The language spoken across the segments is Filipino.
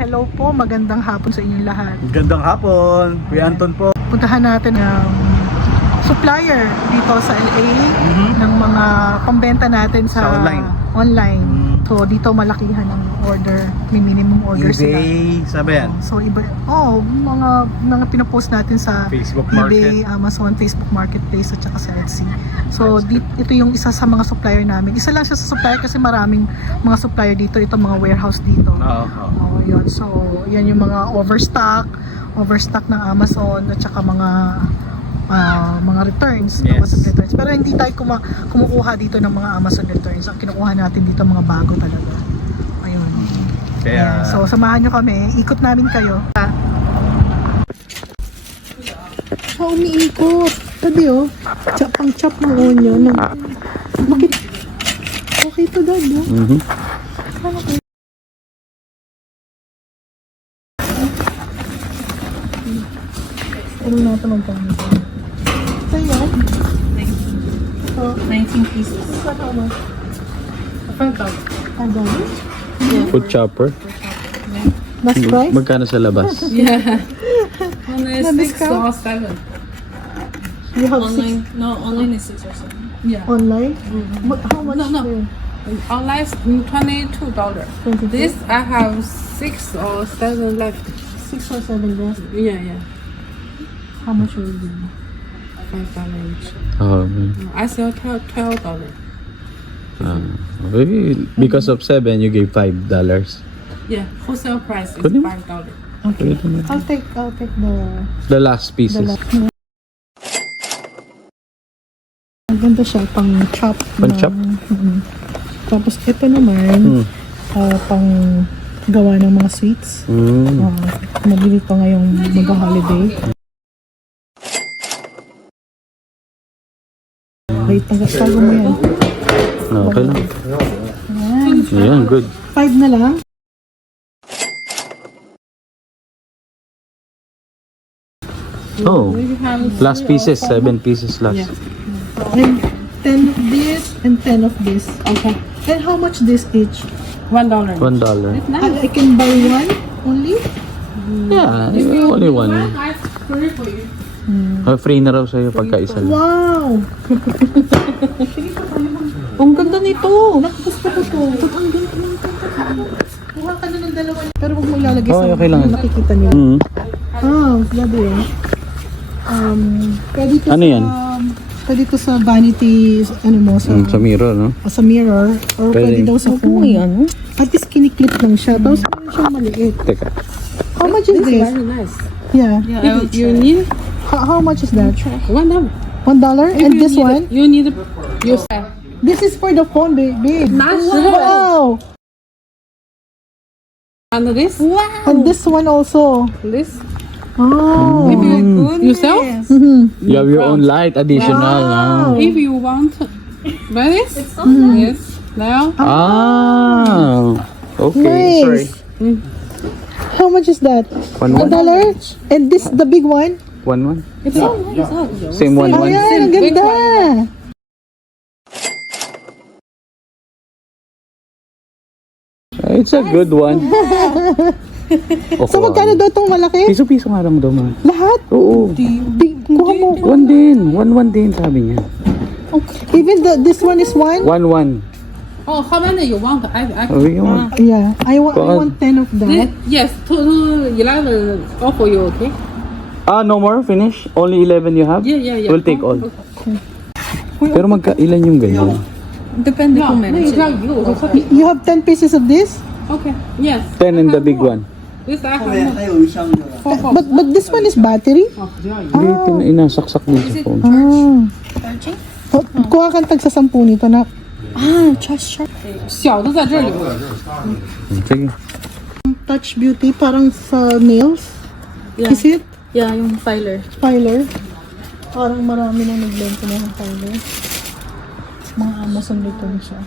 hello po, magandang hapon sa inyong lahat. Gandang hapon, Kuya Anton po. Puntahan natin ang supplier dito sa LA ng mga pambenta natin sa online. So dito malakihan ang order, may minimum order eBay, sila. sabi yan. So iba, mga pinapost natin sa Facebook eBay, Market. Amazon, Facebook Marketplace at saka sa Etsy. So ito yung isa sa mga supplier namin. Isa lang siya sa supplier kasi maraming mga supplier dito, ito mga warehouse dito. Oo. Yun. So yan yung mga overstock ng Amazon at saka mga returns, Yes. Amazon returns. Pero hindi tayo kumukuha dito ng mga Amazon returns. Ang kinukuha natin dito mga bago talaga. Ayun. Kaya, Ayan. So samahan nyo kami, ikot namin kayo. Umiikot. Sabi pang chop ng onion. Bakit? Okay to dad, no? Ano natin magkano? Sa'yo? 19 pieces. How much? $5? Food chopper. Last price? Magkano sa labas? Yeah. Online Na is 6 discount? or 7. You have Online, no, online is 6 or 7. Yeah. online? How much? No. there? Online is $22. This I have 6 or 7 left. 6 or 7 left. Yeah. How much will it be? $5 each. Oh, I sell $12. because of 7, you gave $5. Yeah, wholesale price is Couldn't- $5. Okay. I'll take The last the pieces. last. Ang ganda siya, pang chop. Pang chop? Tapos ito naman, pang gawa ng mga sweets. Mabili pa ngayong mag-holiday. Wait, tago mo yan. Okay lang. Ayan. Ayan, good. 5 na lang. Oh, We have last pieces, 7 pieces last. And 10 of this and 10 of this. Okay. And how much this each? $1. $1. I can buy one only? Yeah, only one. Free for you. Free na raw sa'yo pagka isa lang. Wow! Ang ganda nito! Gusto ko to. Ang ganda nito. Kuha ka na ng dalawa. Pero huwag mo ilalagay sa Okay lang. nakikita niyo. Grabe yun. Pwede to Ano sa, yan? Pwede to sa vanity, Sa mirror, no? sa mirror. Or pwede Pwede. daw sa phone. At least kiniklip lang siya. Tapos meron siyang maliit. Teka. How much is this? Very nice. Yeah. You need How much is that? $1. $1? And this one? You need yourself. This is for the phone, babe. Nice. Wow! And this? And this one also. This? Oh. Yourself? You have your own light additional. Wow. If you want buy this? Yes. Now? Okay. Nice. Sorry. How much is that? $1. And this, the big one? $1. It's Same $1. Ayan, ang ganda. It's a good one. So, magkano daw itong malaki? Piso-piso nga lang daw, man. Lahat? Oo. Big, kuha mo. 1 din. 1 din, sabi niya. Even this one is 1? 1. Oh, how many you want? Oh, you want? Yeah. I want 10 of that. Yes, total 11 all for you, okay? No more? Finish? Only 11 you have? Yeah. We'll take all. Pero magkailan yung ganyan? Depende kung meron sila. You have 10 pieces of this? Okay, yes. 10 and the big one. This I have. But this one is battery? Hindi, inasaksak din sa phone. Kuha kang tag sa 10 nito na. 小的在这里。 Sige. Touch Beauty, parang sa nails. Yeah. Is it? Yeah, yung filer. Filer. Parang marami nang nagbenta na ng filer. Mga Amazon return siya.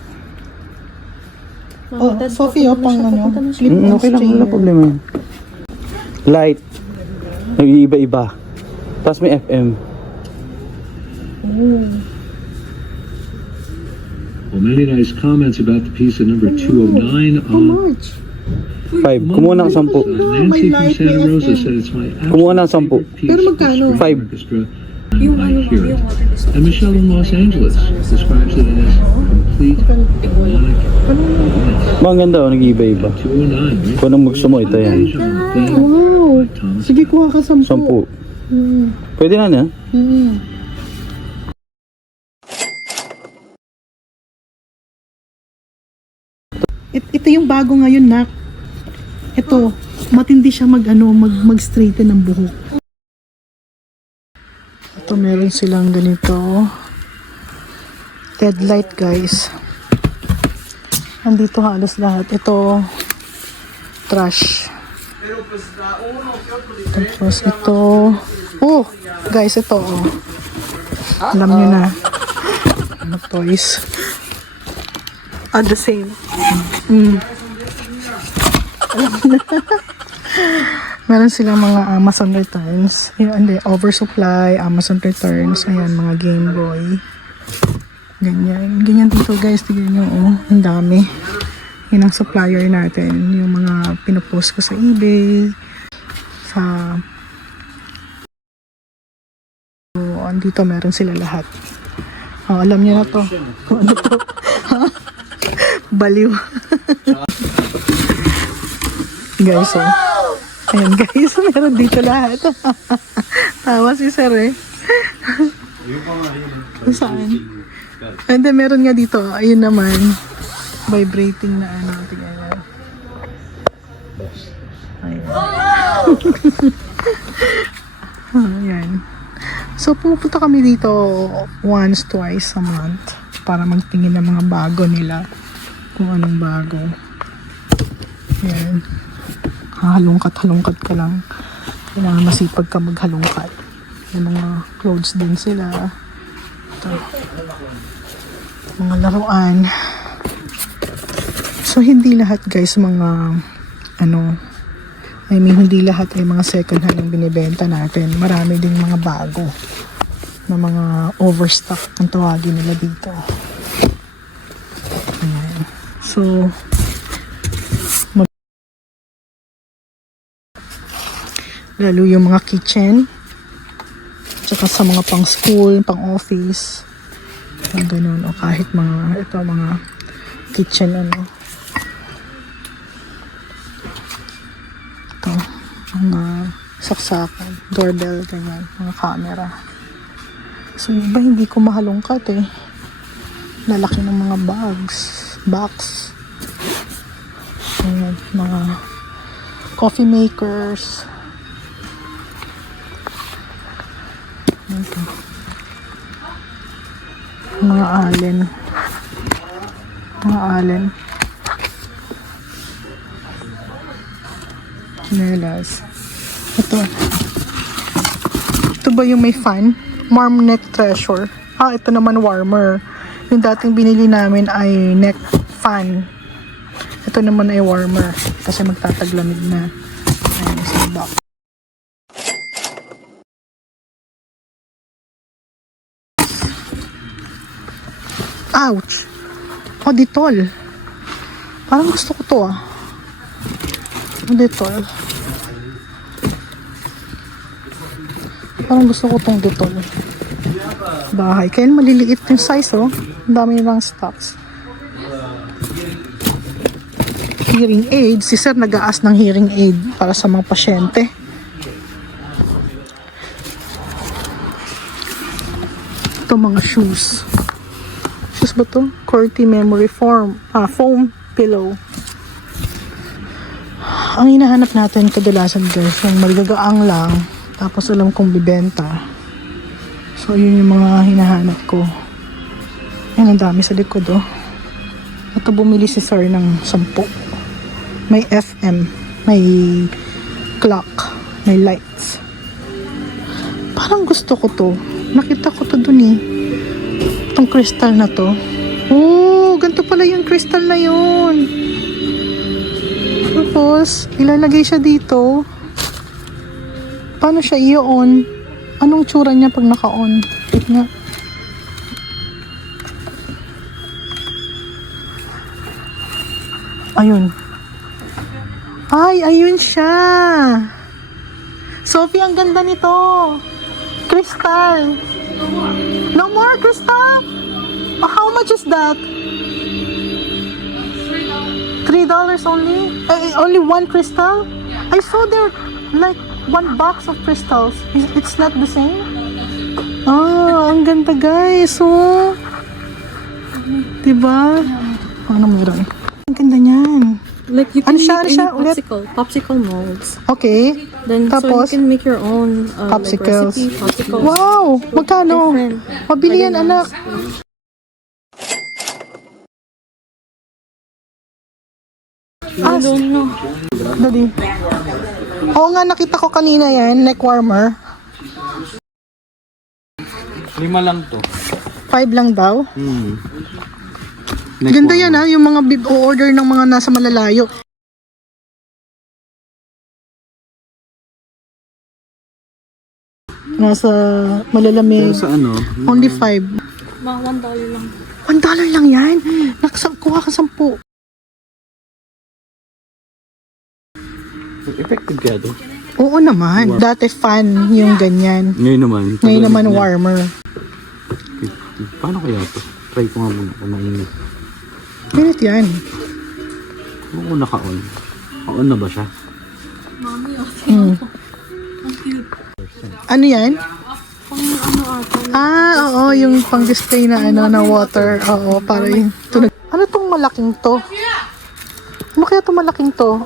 Oh, Sophie, pang clip on Okay lang, wala strainer. problema yan. Light. Nag-iiba-iba. Tapos may FM. Well, many nice comments about the piece of number 209. How much? 5. Kumuha ng 10. May light, may FM. Kumuha ng 10. Pero magkano? 5. And Michelle in Los Angeles describes it as complete Bang ganda, nag-iiba-iba. 209. Kung anong gusto mo, ito yan. Wow. Sige, kuha ka 10. 10. Pwede na na. Ito yung bago ngayon, Nak. Ito, matindi siya mag-straighten ng buhok. Ito, meron silang ganito. Headlight, guys. Nandito halos lahat. Ito, trash. Tapos ito, oh, guys, ito, oh. Alam nyo na. Ano, toys. Are the same. Meron silang mga Amazon returns. Hindi, oversupply, Amazon returns. Ayan, mga Game Boy. Ganyan. Ganyan dito, guys. Tignan nyo, oh. Ang dami. Yun ang supplier natin. Yung mga pinopost ko sa eBay. So, andito meron sila lahat. Oh, alam niyo na to. Kung ano to. Baliw. Guys, oh. Ayan, guys. Meron dito lahat. Tawa si Sir, eh. Saan? And then, meron nga dito. Ayun naman. Vibrating na ano. Tingnan nyo. Ayan. Ayan. So, pumupunta kami dito once, twice a month para magtingin ng mga bago nila. Kung anong bago. Ayan. Halungkat ka lang. Kailangan masipag ka maghalungkat. May mga clothes din sila. Ito. Mga laruan. So, hindi lahat, guys, mga hindi lahat ay mga second hand ang binibenta natin. Marami din mga bago na mga overstock ang tawagin nila dito. Ayan. So, lalo yung mga kitchen, tsaka sa mga pang school, pang office, ang ganun, o kahit mga kitchen ito, mga saksakan, doorbell, ganyan, mga camera. So, iba hindi ko mahalungkat, eh. Lalaki ng mga box. Ayan, mga coffee makers. Ito. Mga allen. Chinelas. Ito ba yung may fan? Warm neck treasure. Ito naman warmer. Yung dating binili namin ay neck fan. Ito naman ay warmer. Kasi magtataglamig na. Ayan, sa box. Ouch! Dettol. Parang gusto ko to, Dettol. Parang gusto ko tong Dettol. Bahay. Kaya maliliit yung size, Ang dami nilang stocks. Hearing aid. Si Sir nag-aas ng hearing aid para sa mga pasyente. Ito mga shoes. Shoes ba to? QWERTY memory foam pillow. Ang hinahanap natin kadalasan, guys, yung magagaang lang, tapos alam kong bibenta. So, yun yung mga hinahanap ko. Yan, ang dami sa likod, Ito, bumili si Sir ng 10. May FM, may clock, may lights. Parang gusto ko to. Nakita ko to dun, itong crystal na to. Oh, ganito pala yung crystal na yun. Tapos, ilalagay siya dito. Paano siya i-on? Anong tsura niya pag naka-on? Wait nga. Ayun. Ay, ayun siya. Sophie, ang ganda nito. Crystal. No more crystal? How much is that? $3 only? Only one crystal? I saw there like one box of crystals. It's not the same? Ah, ang ganda guys. Oh. Diba? Ano meron? Ang ganda niyan. Like you Ano can siya, make ano any siya? popsicle molds. Okay. Then so Tapos? you can make your own Popsicles. like recipe popsicles. Wow! Magkano? Different. Mabili yan, Pwede anak. I don't know. Dali. Oo nga, nakita ko kanina yan. Neck warmer. 5 lang to. 5 lang daw. Neck Ganda warmer. yan ha, yung mga order ng mga nasa malalayo. Nasa malalamig. Pero sa ano, Only 5. Mga $1 lang. $1 lang yan. Kuha ka 10. effective kaya to? Oo naman. Dati fan yung ganyan. Ngayon naman. Ngayon naman niya. warmer. Paano kaya to? Try ko nga muna kung mainit. Ganit yan. Oo, naka-on. On na ba siya? Ano yan? Ah, oo, yung pang-display na ano na water. Oo, para yung tunog. Ano tong malaking to? Ano kaya tong malaking to?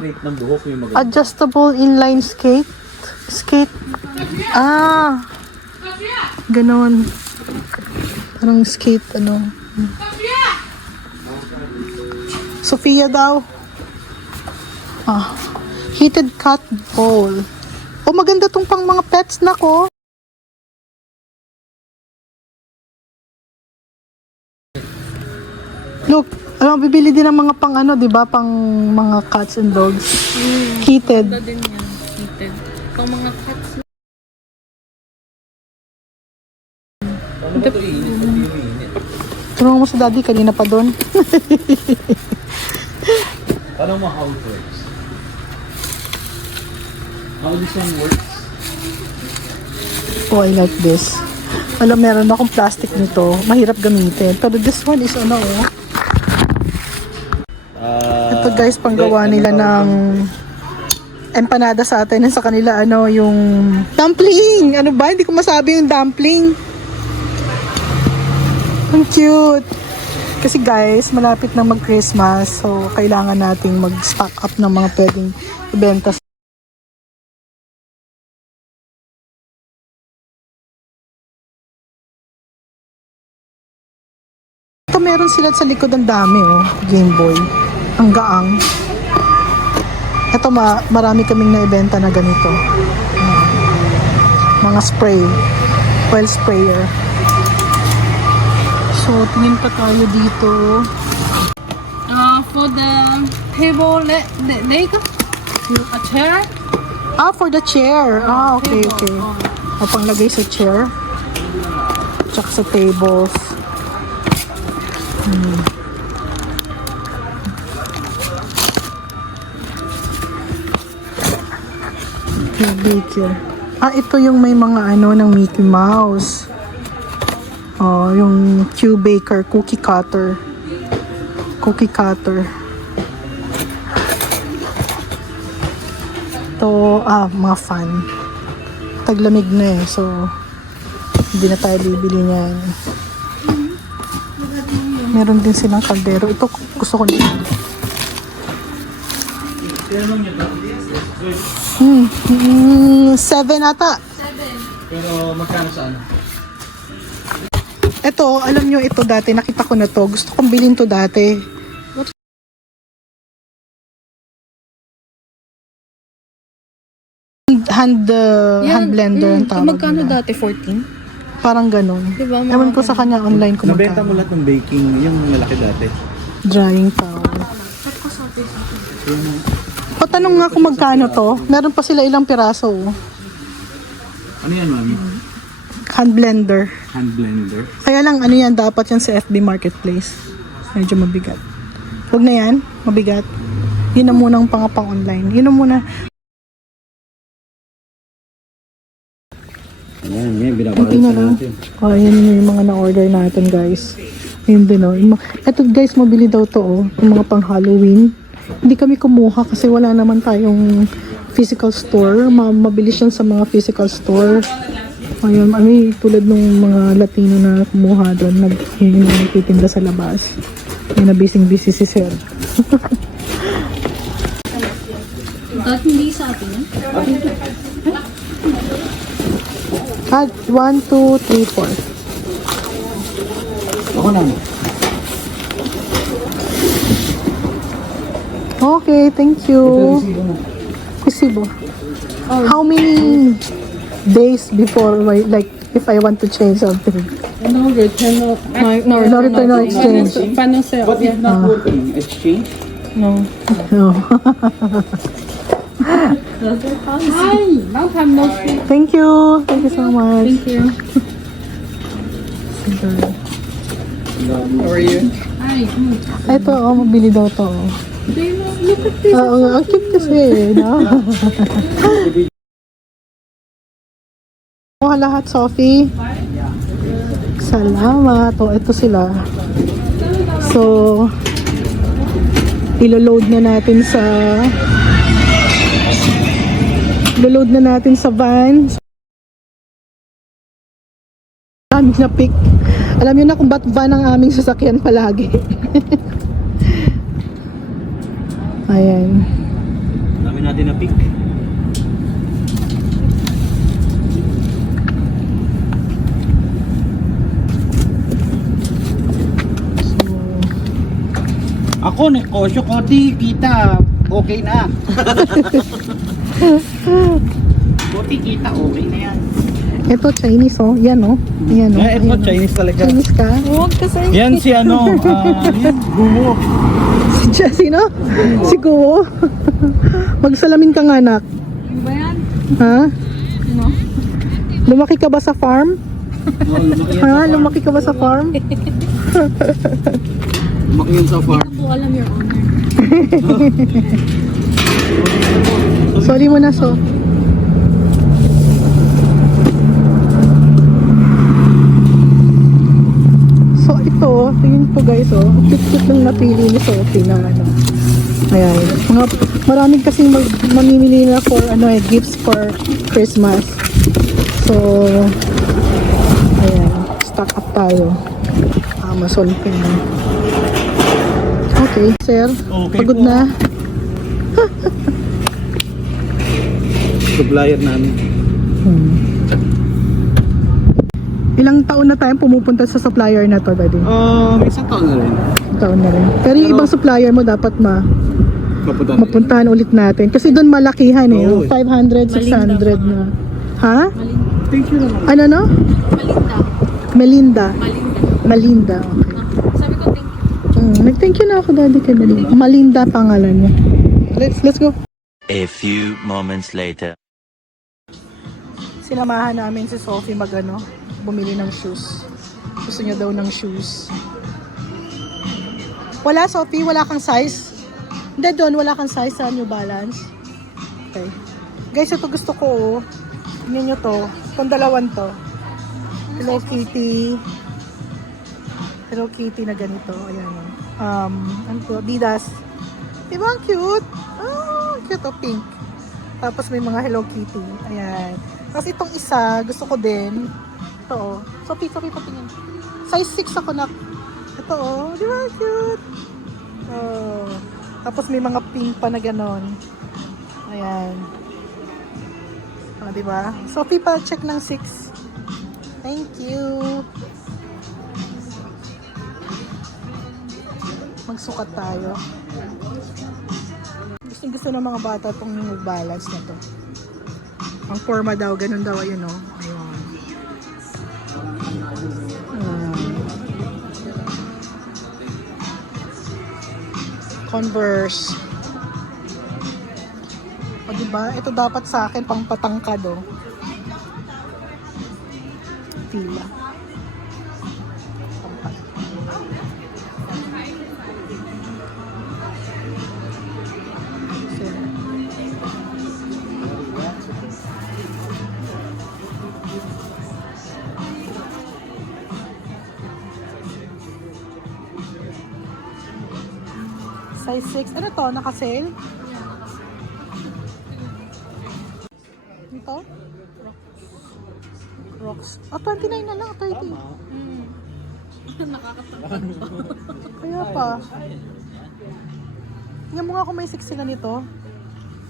Straight ng buhok yung maganda. Adjustable inline skate. Skate. Ah. Ganon. Parang skate, ano. Sophia daw. Ah. Heated cat ball. Oh, maganda tong pang mga pets na ko. Look, bibili din ng mga pang ano, 'di ba? Pang mga cats and dogs. Heated. Ganda din yan. Heated. Pang mga cats. Tulungan mo sa daddy, kanina pa doon. Paano mo how it works? How this one works? Oh, I like this. Alam, meron akong plastic nito. Mahirap gamitin. Pero this one is ano, oh. Ito guys, panggawa nila ng empanada sa atin. Sa kanila, ano, yung dumpling. Ano ba? Hindi ko masabi yung dumpling. Ang cute. Kasi guys, malapit na mag-Christmas. So, kailangan nating mag-stock up ng mga pwedeng ibenta. Ito meron sila sa likod, ang dami, oh. Game Boy. Ang gaang. Ito, marami kaming naibenta na ganito. Mga spray. Oil sprayer. So, tingin pa tayo dito. For the table leg, a chair. Ah, for the chair. Ah, okay, okay. O, panglagay sa chair. Tsaka sa tables. Video. Ah, ito yung may mga ano ng Mickey Mouse. Oh, yung Q-Baker, cookie cutter. Cookie cutter. Ito, mga fan. Taglamig na eh, so hindi na tayo bibili niyan. Meron din silang kaldero. Ito, gusto ko nito. 7 ata. Pero magkano sa ano? Ito, alam nyo, ito dati, nakita ko na to. Gusto kong bilhin to dati. Hand blender ang tawag Magkano nila. dati? 14? Parang ganun. Diba, mga Ewan ko sa kanya online kung Nabenta mo magkano. lahat ng baking, yung malaki dati. Drying towel. Patanong nga kung magkano to. Meron pa sila ilang piraso. Oh. Ano yan, mami? Hand blender. Hand blender. Kaya lang, ano yan, dapat yan sa FB Marketplace. Medyo mabigat. Huwag na yan, mabigat. Yun na muna ang pang online. Yun na muna. Ayan, yan, binabalik Kunti na lang. natin. Oh, yan yung mga na-order natin, guys. Yun din, oh. Ito, guys, mabili daw to, oh. Yung mga pang Halloween. Hindi kami kumuha kasi wala naman tayong physical store. Mabilis yan sa mga physical store. Ayun, tulad nung mga Latino na kumuha doon. Yun yung nagtitinda sa labas. Yun na busy si Sir. At hindi sa atin, eh? At 1, 2, 3, 4. Ako na. Okay, thank you. Resibo. How many days before, like, if I want to change something? No return, no No return, no exchange. Final sale. But if not working, exchange? No. No. Hi, long time no see. Thank you. Thank you so much. Thank you. How are you? Hi. Ito, mabili daw to. Do you know? Look at this. Oo, ang cute kasi, no? Kuha lahat, Sophie. Salamat. O, ito sila. So, ilo-load na natin sa van. Aming na pick. Alam niyo na kung ba't van ang aming sasakyan palagi. Ayan. Dami natin na pick. Ako, negosyo ko, di kita, okay na. Buti kita, okay na yan. Ito, Chinese, oh. Yan, oh. Yan, oh. Eh, ito, Ayan, oh. Chinese talaga. Chinese ka? Huwag kasi. Yan si ano, yan, gumo. Sino? Si Kuwo? Magsalamin ka nga, anak. Ano ba yan? Ha? Ano? Lumaki ka ba sa farm? Ha? Lumaki ka ba sa farm? Lumaki yun sa farm. Hindi ko alam your owner. Sorry mo na, so. So, ito, tingin po guys, oh. Cute-cute lang napili ni Sophie na ano. Ayan. Maraming kasing mamimili na for gifts for Christmas. So, ayan. Stock up tayo. Amazon pa na. Okay, sir. Okay Pagod po. na. Supplier namin. Ilang taon na tayong pumupunta sa supplier na to, Daddy? May isang taon na rin. Taon na rin. Pero yung ibang supplier mo dapat Mapunta na rin. mapuntahan ulit natin. Kasi doon malakihan eh. Oo, eh. 500, 600 na. Ha? Thank you naman. Ano no? Malinda. Melinda. Malinda. Melinda, okay. Sabi ko, thank you. Nag-thank you na ako, Daddy, kay Melinda. Malinda pangalan niya. Let's go. A few moments later. Sinamahan namin si Sophie bumili ng shoes. Gusto niya daw ng shoes. Wala, Sophie? Wala kang size? Hindi, doon. Wala kang size sa New Balance. Okay. Guys, ito gusto ko, oh. Tingnan nyo to. Itong dalawan to. Hello Kitty. Hello Kitty na ganito. Ayan. Ano to? Adidas. Diba ang cute? Oh, cute, oh, pink. Tapos may mga Hello Kitty. Ayan. Tapos itong isa, gusto ko din. Ito, oh. Sophie, patingin. Size 6 ako na. Ito, oh. Di ba? Cute. Oh. Tapos may mga pink pa na ganon. Ayan. Oh, di ba? Sophie, pa-check ng 6. Thank you. Magsukat tayo. Gusto ng mga bata itong New Balance na to. Ang forma daw, ganun daw, ayun, oh. Ayun. Converse. O diba? Ito dapat sa akin pang patangkad, oh. Tila. Pangkad. Size 6. Ano to? Naka-sale? Ito? Crocs. Oh, 29 na lang. 30. Kaya pa. Tingnan mo nga kung may 6 sila nito.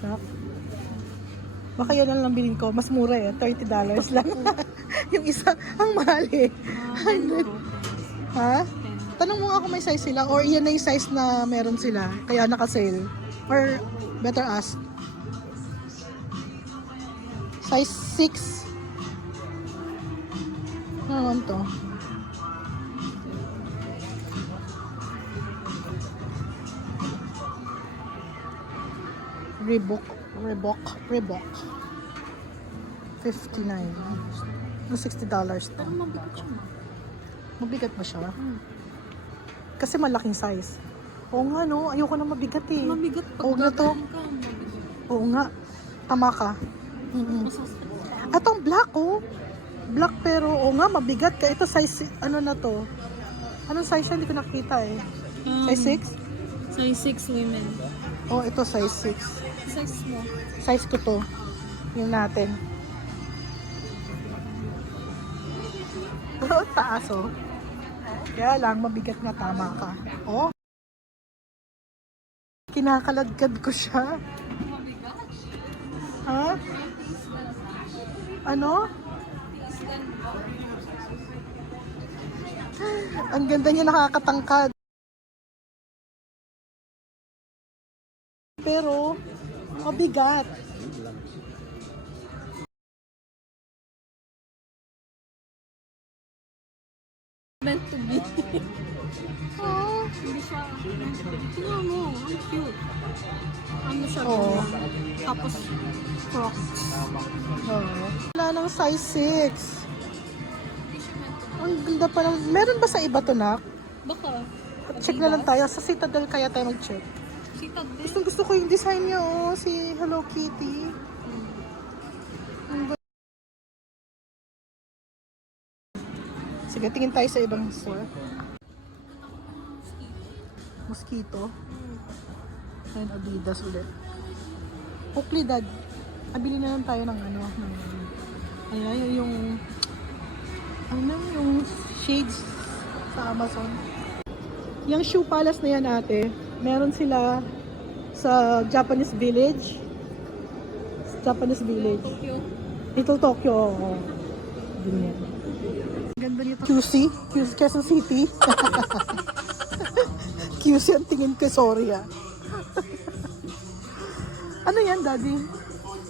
Sarap. Baka yan lang bilhin ko. Mas mura eh. $30 lang. Yung isa, ang mahal eh. 100. Ha? Tanong mo nga kung may size sila or yan na yung size na meron sila. Kaya naka-sale. Or better ask. Size 6. Ano naman to? Reebok. 59. No, $60 to. Mabigat ba siya? Kasi malaking size. Oo nga no, ayoko na mabigat eh. Mabigat pag Oo nga to. gagawin ka, mabigat. Oo nga. Tama ka. At ang black oh. Black pero oo nga mabigat ka. Ito size ano na to? Anong size siya? Hindi ko nakita eh. Size 6? Size 6 women. Oh, ito size 6. Size mo. Size ko to. Yung natin. Oo, taas oh. Kaya lang, mabigat na tama ka. Oh. Kinakaladkad ko siya. Ha? Ano? Ang ganda niya, nakakatangkad. Pero, mabigat. Meant to be. Oh. Hindi siya. Tingnan mo, ang cute. Ano siya Oo. ganyan. Tapos, Crocs. Oh. Wala nang size 6. Ang ganda pa ng... Meron ba sa iba to, nak? Baka. Check na lang tayo. Sa Citadel kaya tayo mag-check. Sita din. Gusto ko yung design niya, oh. Si Hello Kitty. Ang ganda. Sige, tingin tayo sa ibang store. Mosquito. Ayun, Adidas ulit. Oakley, Dad. Abili na lang tayo ng ano. Ayun, yung... Ano yung shades sa Amazon. Yung Shoe Palace na yan, ate. Meron sila sa Japanese Village. Japanese Village. Tokyo. Little Tokyo. Oo. Ganyan. Ganda nito. QC? Quezon City? QC ang tingin ko. Sorry ah. Ano yan, Daddy?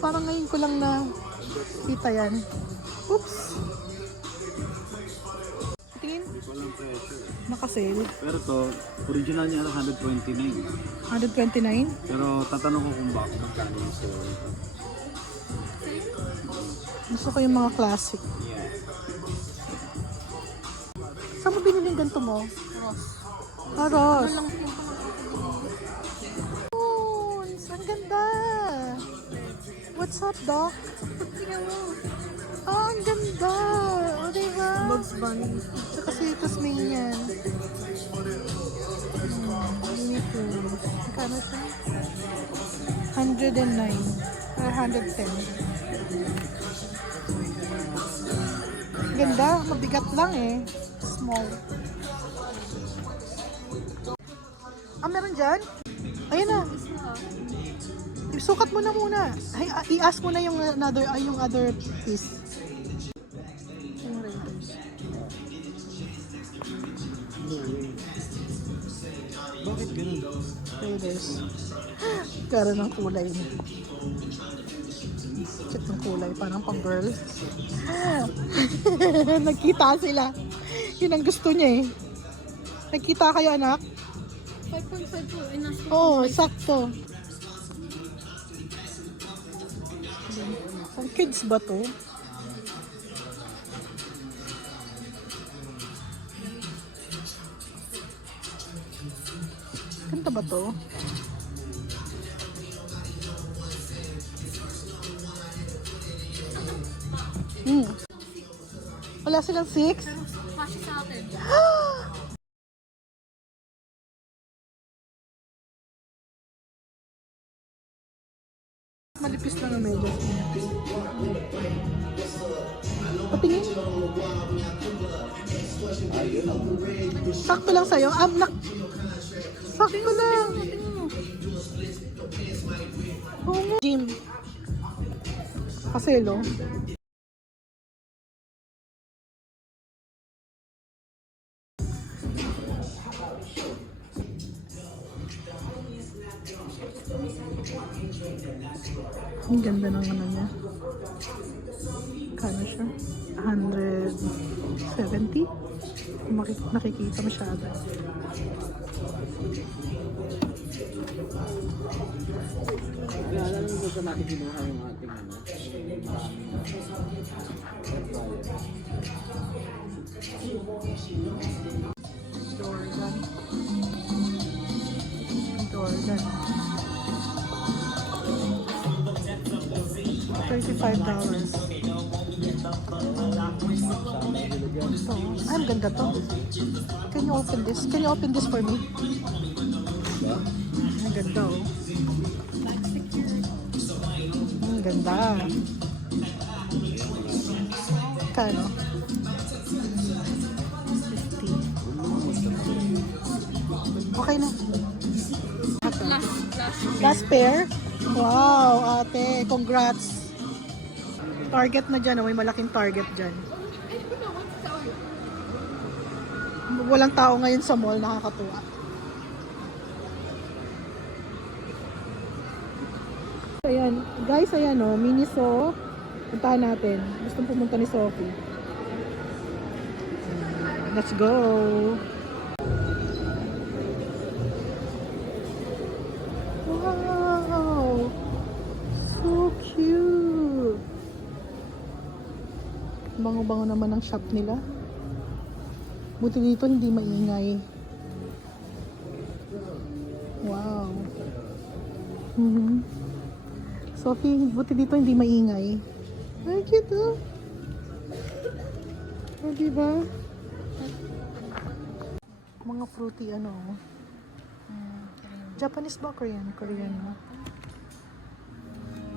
Parang ngayon ko lang na kita yan. Oops. Tingin? Walang presyo. Naka-sale. Pero to, original niya 129. 129? Pero tatanong ko kung bakit magkano yung store. Gusto ko yung mga classic. Saan mo binili yung ganito mo? Crocs. Ah, Ross. Lang yung Oh, ang ganda. What's up, Doc? tingnan mo. Ah, ang ganda. O, diba? Bugs Bunny. Tsaka si Tasmanian. Uniqlo. Magkano siya? 109. Or 110. Ganda. Mabigat lang eh. Small. Ah, meron dyan? Ayun na. Sukat mo na muna. Ay, i-ask mo na yung other piece. Yung Raiders. Bakit ganun? Raiders. Karoon ng kulay niya. Cute ng kulay. Parang pang girl. Nagkita sila. Yun ang gusto niya eh. Nagkita kayo, anak? 5.5 po. Inasok. Oo, sakto. Pang kids ba to? Ganda ba to? Wala silang 6? Kasi sa akin. Malipis lang ang medyas niya. Patingin. Sakto lang sa'yo. Sakto lang. Jim. Kaselo. Ang ganda ng ano niya. Kano siya? 170? Nakikita masyado. Kaya alam mo sa natin kinuha yung ating ano. Jordan. Jordan. $35. So, ang ganda to. Can you open this? Can you open this for me? Ang ganda oh. Ang ganda. Kano? 50. Okay na. Last pair? Wow, ate. Congrats. Target na dyan. Oh. May malaking target dyan. Walang tao ngayon sa mall. Nakakatuwa. Ayan. Guys, ayan o. Miniso. Puntahan natin. Gusto pumunta ni Sophie. Let's go. Wow. So cute. Bango-bango naman ang shop nila. Buti dito hindi maingay. Wow. Sophie, buti dito hindi maingay. Ay, cute oh. Oh, diba? Mga fruity ano. Japanese ba? Korean? Korean mo.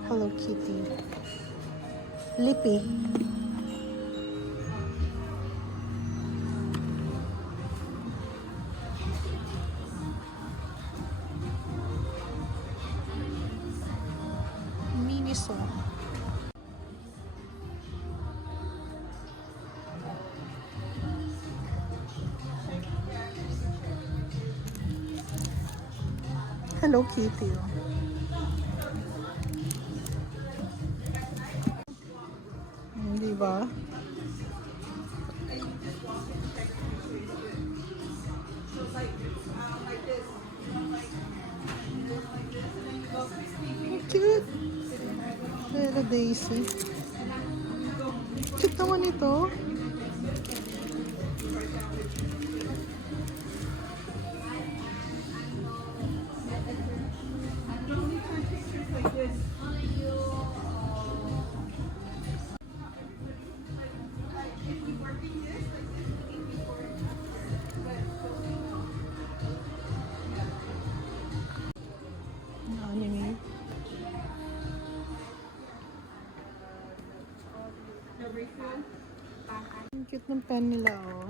Hello Kitty. Lippy. Miniso. Hello Kitty. Oh. Diba? Cute. Hello Daisy. Cute naman ito. Anime. Ang cute ng pen nila, oh.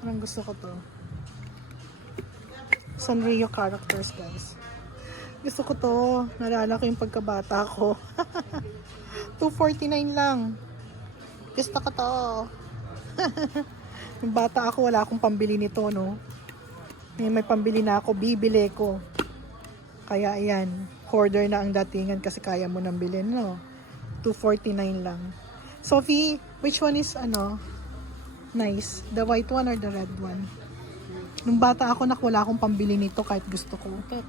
Parang gusto ko to. Sanrio characters, guys. Gusto ko to. Nalala ko yung pagkabata ko. $2.49 lang. Gusto ko to. Yung bata ako, wala akong pambili nito, no? May pambili na ako, bibili ko. Kaya ayan, hoarder na ang datingan kasi kaya mo nang bilhin, no? $2.49 lang. Sophie, which one is, nice? The white one or the red one? Nung bata ako, wala akong pambili nito kahit gusto ko. To.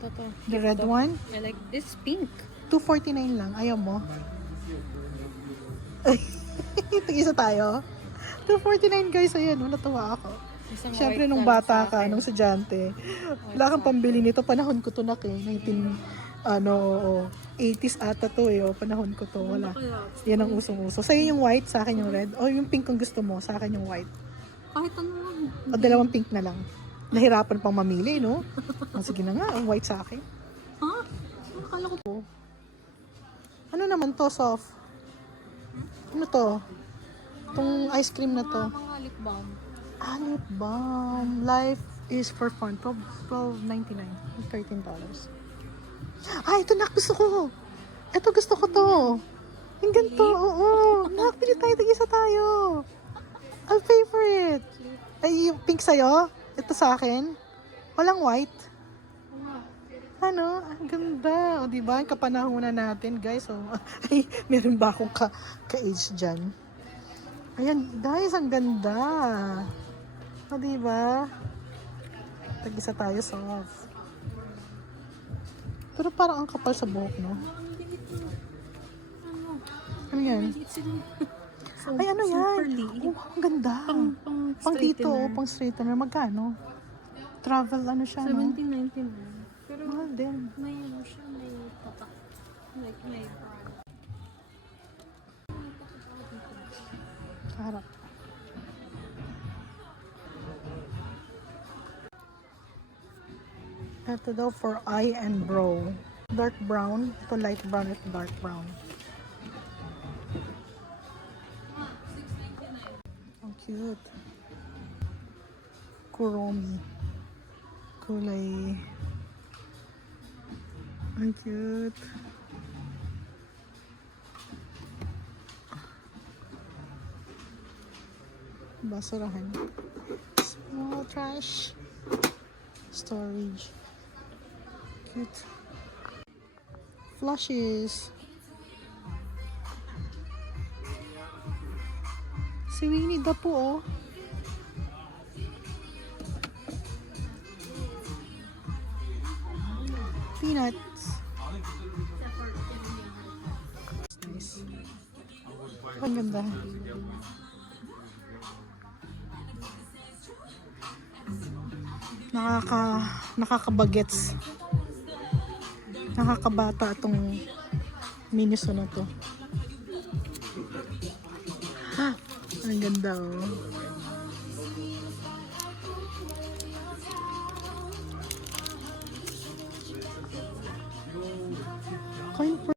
The red one? I like this pink. $2.49 lang. Ayaw mo? Tig-isa tayo. $2.49 guys. Ayan, natuwa ako. Isang Siyempre, white nung lang bata sa ka, akin. nung estudyante, wala kang pambili nito. Panahon ko to 80s ata to eh. Oh, panahon ko to. Wala. Yan ang usong-uso. Sa'yo yung white, sa akin yung red. O yung pink kung gusto mo, sa akin yung white. Kahit ano lang. O dalawang pink na lang. Nahirapan pang mamili, no? Sige na nga, ang white sa akin. Ha? Akala ko po. Ano naman to, soft? Ano to? Itong ice cream na to. Mga lip balm. Lip balm. Life is for fun. $12.99. $13. Ito na. Gusto ko. Ito gusto ko to. Yung ganito. Oo. Nakapili tayo. Tig-isa tayo. I'll pay for it. Ay, yung pink sa'yo? Ito sa akin? Walang white? Ano? Ang ganda. O, diba? Ang kapanahonan natin, guys. O, ay, meron ba akong ka-age dyan? Ayan, guys. Ang ganda. O, diba? Tag-isa tayo, soft. Pero parang ang kapal sa buhok, no? Ano yan? Ay, ano yan? Oh, ang ganda. Pang dito, pang straightener. Magkano? Travel, ano siya, no? $17.99. Pero Mahal din. may ano siya, may tatak. Like may brand. Harap. Ito daw for eye and brow. Dark brown. Ito light brown. Ito dark brown. Ang cute. Kuromi. Kulay. Ang cute. Basurahan. Small trash. Storage. Cute. Flushes. Si Winnie the Pooh, oh. Peanuts. Nice. Ang ganda. Nakakabagets. Nakakabata itong Miniso na to. Ha! Ang ganda, oh. Coin for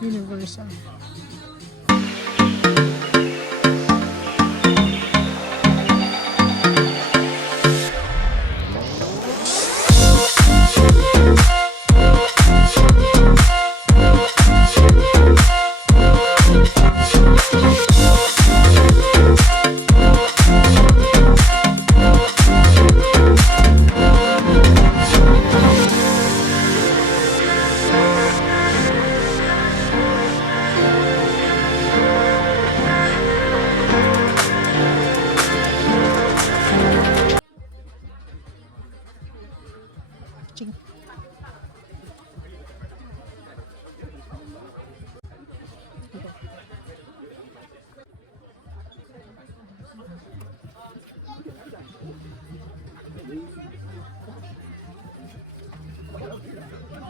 Universal. Ching.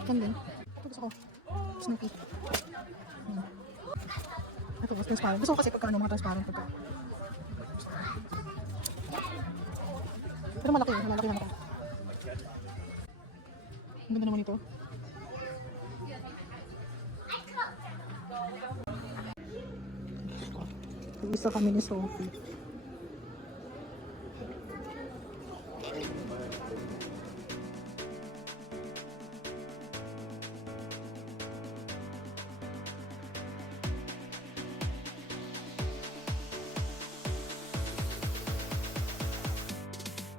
Kan din. Ito gusto ko. Snoopy. Ito mas transparent. Gusto ko kasi pagka mga transparent pagka. Pero malaki. Malaki naman ako. Ang ganda naman ito. Isa kami ni Sophie.